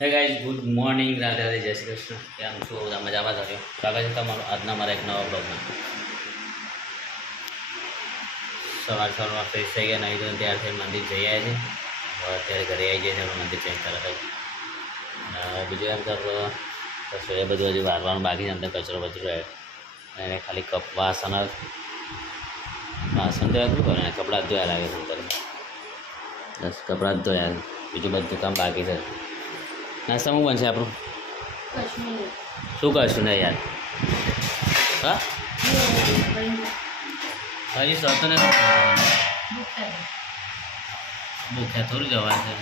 Hey guys, good morning, Radhe Radhe, જય શ્રી કૃષ્ણ. કેમ છો? બધા મજામાં થશો? સ્વાગત છે તમારું આજના મારા એક નવા બ્લોગમાં. સવારમાં ફ્રેશ થઈ ગયા, નહીં તો ત્યારથી મંદિર જઈ આવ્યા છે. અત્યારે ઘરે આવી જાય છે, મંદિર ચેન્જ કરે છે. બીજું એમ કરો રસોઈ બધું હજી વારવાનું બાકી છે. અંદર કચરો બચરો એને ખાલી વાસણ ધોયા શું કરે, કપડાં જ ધોયા લાગે છે. બસ કપડાં જ ધોયા, બીજું બધું કામ બાકી છે. નાસ્તામાં બનશે આપણું શું કરશું ને યાર? હા, હજી સતો ને ભૂખ્યા થોડું જવાનું છે.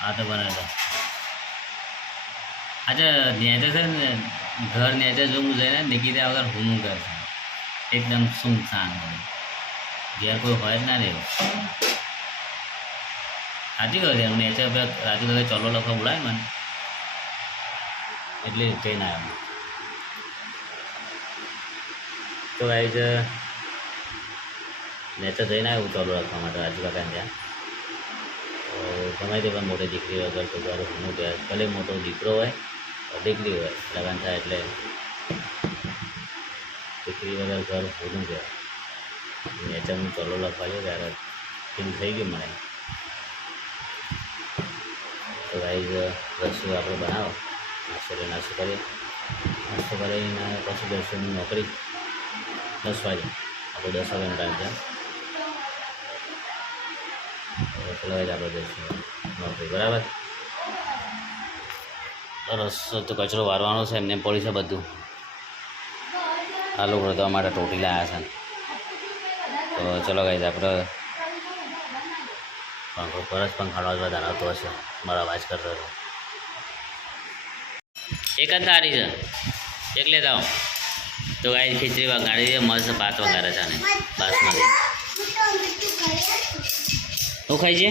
હા તો બનાવે આજે નેચે છે ને, ઘર નેચે જો હું જઈને નીકળી વગર હું કરશે એકદમ સુમસાન હોય, ઘેર કોઈ હોય જ ના રહેવું. સાચી કહ્યું એમ નેચે રાજુ કહે ચલો લખો બોલાય મને એટલે જઈને આવ્યો. તો ભાઈ જ નેચે જઈને આવ્યું ચલો લખવા માટે રાજુ કાકાને ત્યાં. તો ગમે તે પણ મોટી દીકરી વગર તો ઘર હું કહે ભલે મોટો દીકરો હોય દીકરી હોય લગ્ન થાય એટલે દીકરી વગર ઘર ભૂલું કહેવાય. નેચે હું ચલો લખવા ગયો ત્યારે ફીલ થઈ ગયું મને. તો ભાઈ રસોઈ આપણે બનાવો, નાસ્તો કરીએ. નાસ્તો કરીને પછી દર્શનની નોકરી 10 વાગે, આપણે 10 વાગ્યાનો ટાઈમ છે. ચલો જ આપણે દર્શન નોકરી બરાબર. રસો તો કચરો વારવાનો છે, એમને પડી છે બધું. આલુ ભરવા માટે ટોટી લાવ્યા છે. તો ચલો ગાઈઝ આપણે પંખાનો અવાજ વધારે આવતો હશે, મારો અવાજ કરતો હતો. એક જ તારી છે એટલે જાઓ. તો ગાઈઝ ખીચડી વગાડી છે, મસ્ત ભાત વગાડે છે. અને બાસમાંથી શું ખાઈ છે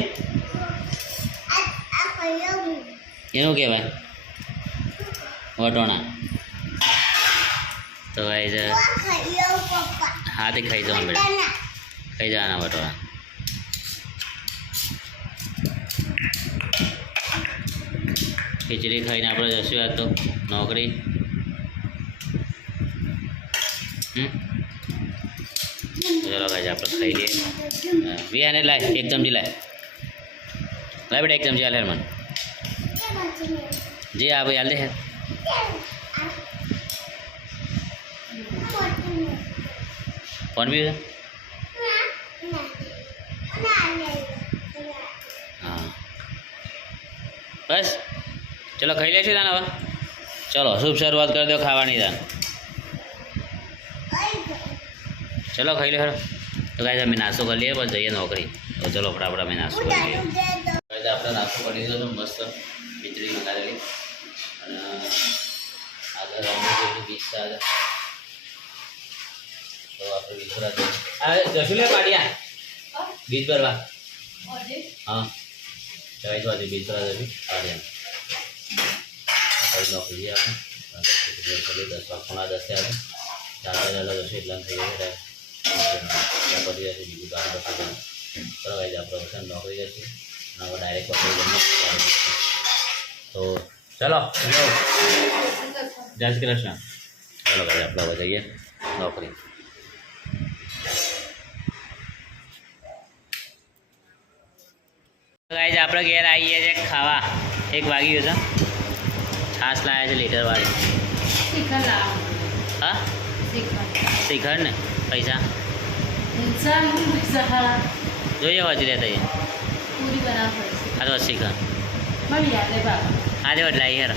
એનું કહેવાય વટોણા. તો ગાઈઝ હાથે ખાઈ જવા બેટા, ખાઈ જવાના વટોણા. ખીચડી ખાઈને આપણે જશું આજ તો નોકરી. ચલો ભાઈ આપણે ખાઈ લઈએ. વિયાને લાય એક ચમચી લાય બેટા, એક ચમચી હાલ મને જી આ ભાઈ હાલ દે. કોણ બી હા બસ ચલો ખાઈ લેશું તાને હવે. ચલો શુભ શરૂઆત કરી દો ખાવાની તાન. ચલો ખાઈ લે. તો ગાઈઝ અમે નાસ્તો કરી લઈએ પછી જઈએ નોકરી. તો ચલો ફટાફટ અમે નાસ્તો કરી લઈએ. ગાઈઝ આપણે નાસ્તો કરી લીધો તો મસ્ત ખીચડી મંગાવેલી અને આગળ પિઝા હતા. તો આપણે વિસરા જશું લે પાડિયા બીજ ભરવા. હા ચાલો તો આજે બીજ ભરવા જશું પાડિયા નોકરી જઈએ આપણે. 10 વાગ્યા 10 આવે 4 વાગ્યા જશું એટલા થઈ જાય પછી જશે બીજું કામ પછી કરવા જાય આપણે નોકરી જશું અને હવે ડાયરેક્ટ પકડી જઈએ. તો ચલો જય શ્રી કૃષ્ણ. ચલો ભાઈ આપણે હવે જઈએ નોકરી. ગાઈઝ આપણે ઘેર આવીએ છીએ ખાવા. 1 વાગી ગયો છે. છાશ લાવ્યા છે લીટરવાળી. હા શિખર ને પૈસા જોઈએ વધી રહેતા આ તો શિખર આજે બદલાઈ યાર.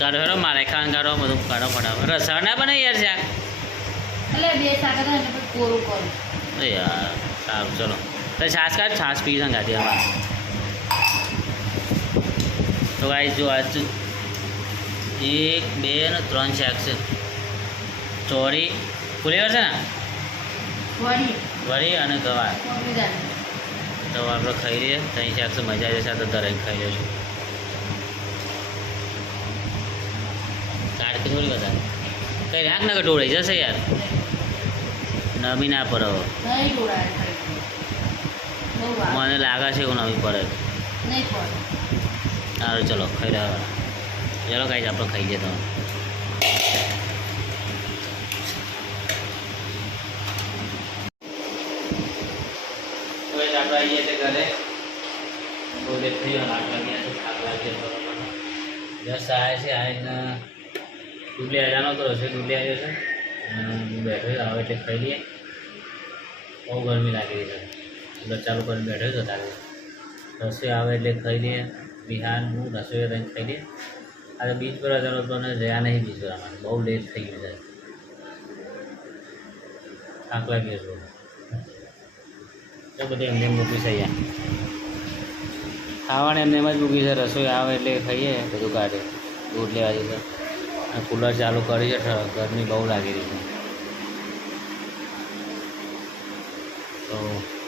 કાઢો હેરો મારે ખાન કાઢો બધું કાઢો ફટાફટ. રસા ના બને યાર શાક યાર સારું. ચલો તો છાશ કાઢ, છાશ પી સંગાતી હવે. તો ગાઈઝ જો આજ 1 2 અને 3 શાક છે. ચોરી ફુલેવર છે ને વળી અને ગવાર. તો આપણે ખાઈ લઈએ. 3 શાક છે, મજા આવી જશે. તો દરેક ખાઈ લઈશું. કાઢતી થોડી વધારે કઈ રાખ ના ઢોળાઈ જશે યાર. નમી ના પડે હવે. નહીં ઉડાય ખાઈ બહુ વાર મને લાગે છે એવું નમી પડે. નહીં પડે સારું ચલો ખાઈ રહ્યા. ચલો કાંઈ આપણે ખાઈ જઈએ તમે. આપણે આવીએ છીએ ઘરે. બહુ લેટ થઈ ગયો. 8 વાગ્યા છે. થાક લાગી બરોબર. જસ્ટ આવ્યા છે. આવીને ડુબલી આવ્યા નતો છે. ડુબલી આવ્યો છે. હું બેઠો આવે એટલે ખાઈ લઈએ. બહુ ગરમી લાગી રહી છે. કૂલર ચાલુ કરીને બેઠો હતો તારે. રસોઈ આવે એટલે ખાઈ લઈએ. વિહાન હું રસોઈ રહીને ખાઈ લઈએ. આજે બીચ પર હતા પણ રહ્યા નહીં બીચ પર અમારે. બહુ લેટ થઈ ગયું છે. થાક લાગી છે. તો બધી એમને મૂકી છે અહીંયા. ખાવાને એમને એમ જ મૂકી છે. રસોઈ આવે એટલે ખાઈએ. બધું કાઢે. દૂધ લેવા જઈએ. અને કૂલર ચાલુ કરી છે. ગરમી બહુ લાગી રહી છે. તો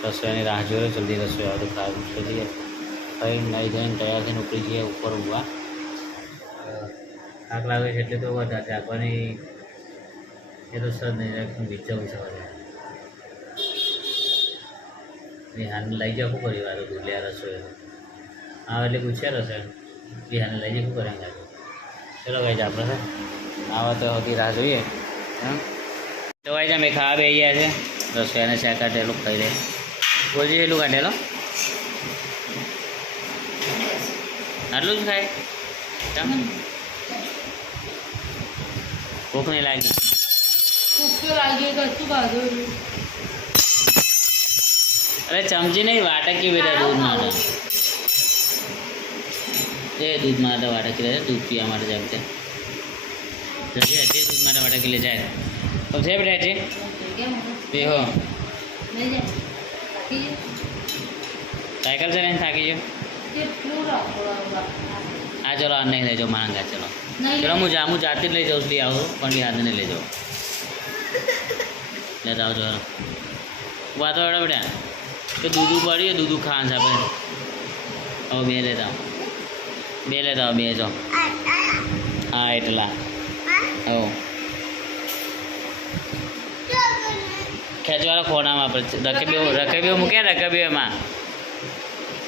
રસોઈની રાહ જોઈએ. જલ્દી રસોઈ આવે તો ખાવું જોઈએ. ખાઈ નાહી ધોઈને તૈયાર થઈને ઉપડી જઈએ ઉપર ઊંઘવા. થાક લાગે છે એટલે તો વધારે જાગવાની એ તો સર નહીં હું વિચારું છું વધારે. વિહાને લઈ જાઓ શું કરી વાર દૂધ લે રસોઈ આવે એટલે પૂછ્યા રસોઈ વિહાને લઈ જાય શું કરે ગાડી. ચલો ભાઈ આપણે આવા તો હોતી રાહ જોઈએ. હા તો ભાઈ અમે ખાવા બે ગયા છે. રસોઈને શાક કાઢેલું ખાઈ લે. બોલજી એટલું કાઢેલો આટલું જ ખાય. ભૂખ નહીં લાગી. ભૂખ લાગી કશું ખાધું અરે ચમચી નહીં વાટકી બેટા દૂધ માટે. એ દૂધ માટે વાટકી લે દૂધ પીવા માટે જાય છે. હજી દૂધ માટે વાટકી લે જાય તો છે બેટા હજી પીહો. સાયકલ ચલાવીને થાકી ગયો. હા ચલો આ નહીં લઈ જાઓ માંગા. ચલો ચલો હું જાતે જ લઈ જાઉં છું. લઈ આવું પણ બી હાથ નહીં લઈ જાઉં. લેતા આવજો વાતો એવડા બેટા કે દૂધું પડ્યું દૂધું ખાવાનું છે આપણે. હવે બે લેતા બે જો. હા એટલા હો ખેંચવાળા ખોણામાં આપણે રકેબીઓ મૂક્યા રકેબીઓ એમાં.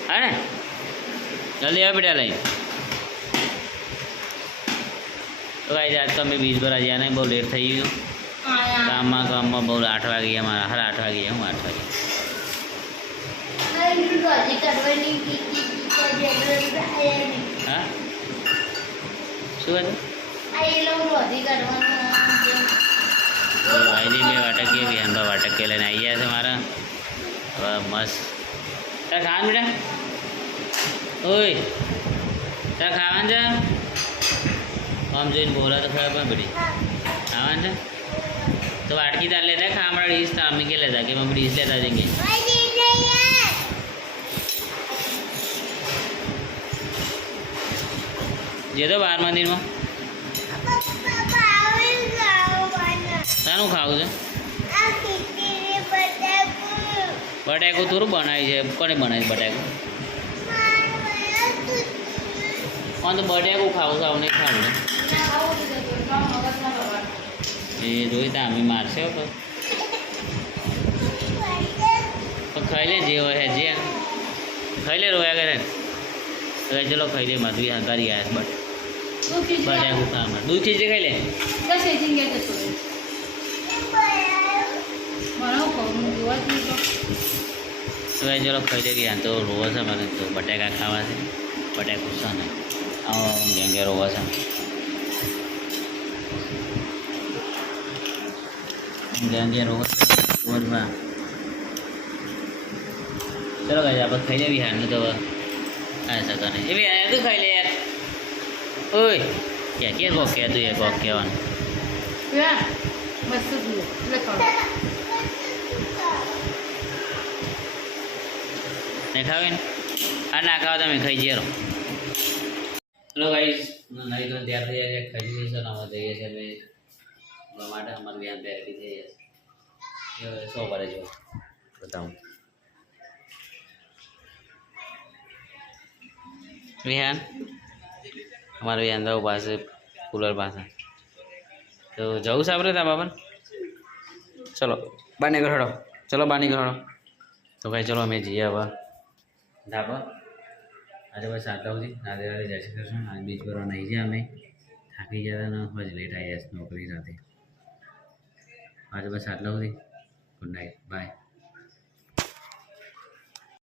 હા ને જલ્દી આવે બેટા લઈ. તો ભાઈ આજ તો અમે બીચ પર આવ્યા નહીં. બહુ લેટ થઈ ગયું. કામમાં બહુ 8 વાગી ગયા મારા. 8:30 વાગી ગયા. હું 8 વાગે. હા શું હતું ભાઈની બે વાટકીએ વિહાનભાઈ વાટકીએ લઈને આવી ગયા છે મારા. હવે મસ્ત તારે ખાવાનું બેટા. ઓય તારે ખાવાનું છે. આમ જોઈને બોલા તો ખબર પણ બધી ખાવાનું છે તો વાટકી તાર લેતા ખા. હમણાં ડીશ તો અમે કે લેતા કે મમ્મી ડીશ લેતા જઈએ. જે તો 12 મંદિરમાં શાનું ખાવું છે. બટાકું થોડું બનાવી છે. કોને બનાવી બટાકું. કોણ તો બટાકું ખાવું છે. આવું નહીં ખાવું એ જોઈ તો અમે મારશે પણ ખાઈ લે જે હોય જે ખાઈ લે રોયા કરે. હવે ચલો ખાઈ લે માધવી હંકારી આવ્યા બટ બટાકું ખાવા દૂધ ખીચડી ખાઈ લે. હવે ચલો ખાઈ લે ગયા તો રોવો છે મને તો બટાકા ખાવા છે. બટાકું છે ને ઘેંઘે રોવો છે. ઘેંઘે રોવો છે રોજમાં. ચલો ગાય આપણે ખાઈ લેવી હાલનું તો આ શકતા નહીં. એવી આ તું ખાઈ લે યાર. ઓય ક્યાં કે કોક કે તું એ કોક કહેવાનું. નહીં ખાવે ને આ ના ખાવા તમે ખાઈ જઈએ. ચલો ભાઈ નહીં તો તૈયાર થઈ જાય છે. ખાઈ જઈએ છે ને અમે જઈએ છીએ અમે માટે અમારે વ્યાન તૈયારી થઈ જાય છે. 100 ભરે જો બતાવું વિહાન અમારે વિહાન પાસે કુલર પાસે તો જવું છે આપણે ત્યાં બાબા. ચલો બહાર નીકળો હેડો ચલો બહાર નીકળો હેડો તો ભાઈ ચલો અમે જઈએ હવે ધાબા આજે બસ આટલા સુધી રાધે રાધે જય શ્રી કૃષ્ણ આજે બીચ પર નહીં જાય અમે થાકી ગયા હતા ને બસ લેટ આવ્યા નોકરી સાથે આજે બસ આટલા સુધી ગુડ નાઇટ બાય